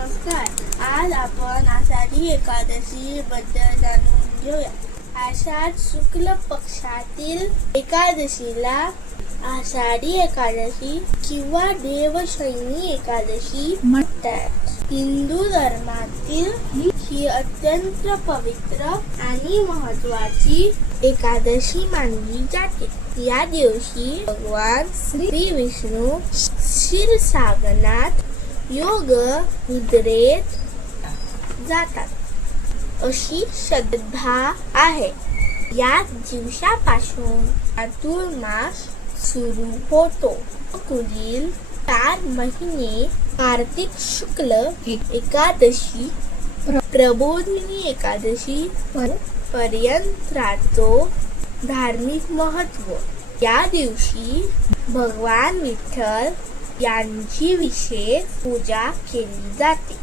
नमस्कार. आज आपण आषाढी एकादशी बद्दल जाणून घेऊया. आषाढ शुक्ल पक्षातील एकादशीला आषाढी एकादशी किंवा देवशयनी एकादशी म्हणतात. हिंदू धर्मातील ही अत्यंत पवित्र आणि महत्वाची एकादशी मानली जाते. या दिवशी भगवान श्री विष्णू क्षीरसागरात योग निद्रेत जातात अशी श्रद्धा आहे. या दिवसापासून चातुर्मास सुरू होतो. पुढील 4 महिने कार्तिक शुक्ल एकादशी प्रबोधिनी एकादशी पर्यंत राहतो. धार्मिक महत्व. या दिवशी भगवान विठ्ठल यांची विशेष पूजा केली जाते.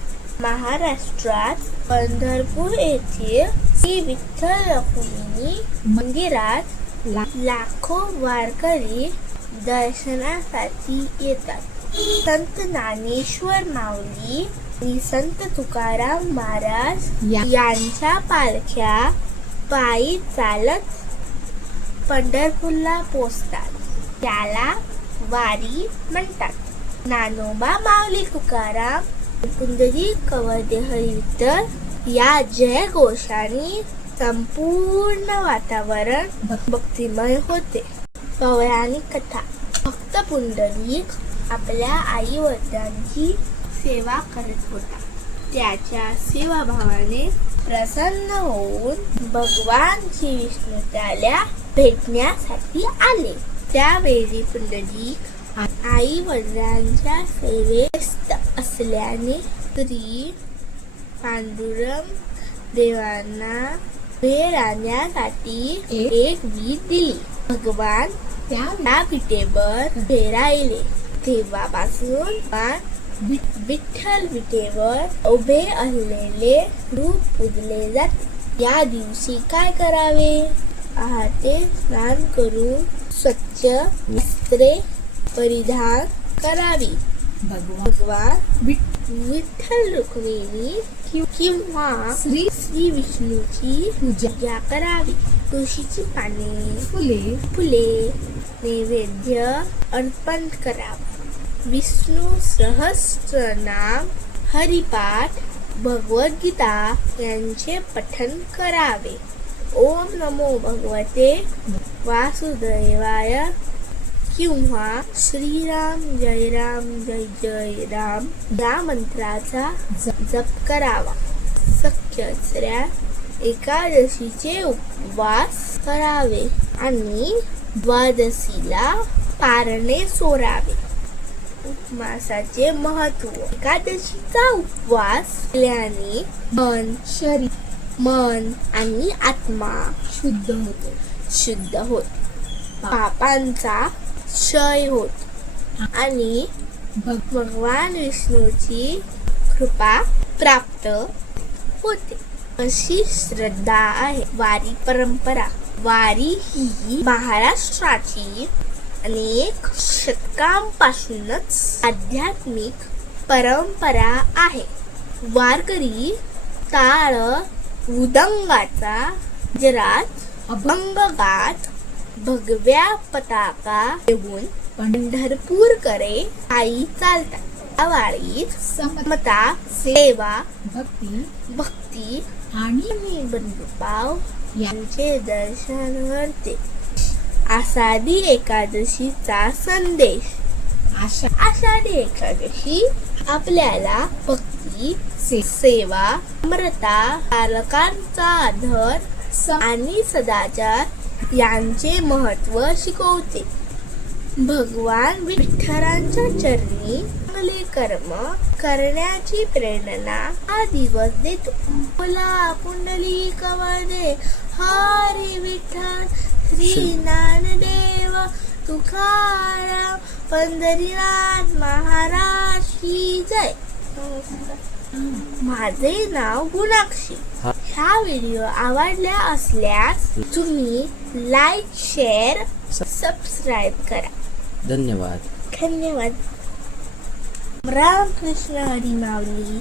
महाराष्ट्रात पंढरपूर येथे श्री विठ्ठल रुक्मिणी मंदिरात लाखो वारकरी दर्शनासाठी येतात. संत ज्ञानेश्वर माऊली आणि संत तुकाराम महाराज यांच्या पालख्या पायी चालत पंढरपूरला पोचतात. त्याला वारी म्हणतात. ज्ञानोबा माऊली तुकाराम पुंडलिक कवरदे हरी विठ्ठल या जय घोषाने संपूर्ण वातावरण भक्तिमय होते. पौराणिक कथा. भक्त पुंडलिक आपल्या आई वडिलांची सेवा करत होता. त्याच्या सेवाभावाने प्रसन्न होऊन भगवान श्री विष्णू त्याला भेटण्यासाठी आले. त्यावेळी पुंडलिक आई वडिलांच्या सेवेत असल्याने श्री पांडुरंग देवांना भेट आणण्यासाठी एक वीट दिली. भगवान त्या विटेवर राहिले. तेव्हापासून विठ्ठल विटेवर उभे असलेले रूप पूजले जाते. या दिवशी काय करावे? पहाटे स्नान करून स्वच्छ वस्त्रे परिधान करावी. भगवान विठ्ठल रुक्मिणी किंवा श्री विष्णूची पूजा करावी. तुळशीची पाने फुले नैवेद्य अर्पण करावा. विष्णू सहस्त्रनाम हरिपाठ भगवद्गीता यांचे पठण करावे. ओम नमो भगवते वासुदेवाय किंवा श्रीराम जय राम या मंत्राचा जप करावा. शक्य असल्यास एकादशीचे उपवास करावे आणि द्वादशीला पारणे सोडावे. उपवासाचे महत्व. एकादशीचा उपवास केल्याने मन आणि आत्मा शुद्ध होतो. पापांचा क्षय होतो आणि भगवान विष्णूची कृपा प्राप्त होते अशी श्रद्धा आहे. वारी परंपरा. वारी ही महाराष्ट्राची अनेक शतकांपासूनच आध्यात्मिक परंपरा आहे. वारकरी टाळ मृदंगाचा गजरात अभंग गात भगव्या पताका घेऊन पंढरपूरकडे पायी चालतात. या वारीत समता, सेवा, भक्ती आणि बंधुभाव यांचे दर्शन घडते. आषाढी एकादशीचा संदेश. आषाढी एकादशी आपल्याला भक्ती, सेवा, नम्रता, पालकांचा आदर आणि सदाचार यांचे महत्व शिकवते. भगवान विठ्ठलांच्या चरणी चांगले कर्म करण्याची प्रेरणा हा दिवस देतो. बोला पुंडलिक वरदे हरी विठ्ठल श्री ज्ञानदेव तुकाराम पंढरीनाथ महाराज की जय. माझे नाव गुणाक्षी. हा व्हिडिओ आवडला असल्यास तुम्ही लाईक, शेअर, सबस्क्राईब करा. धन्यवाद. राम कृष्ण हरी माऊली.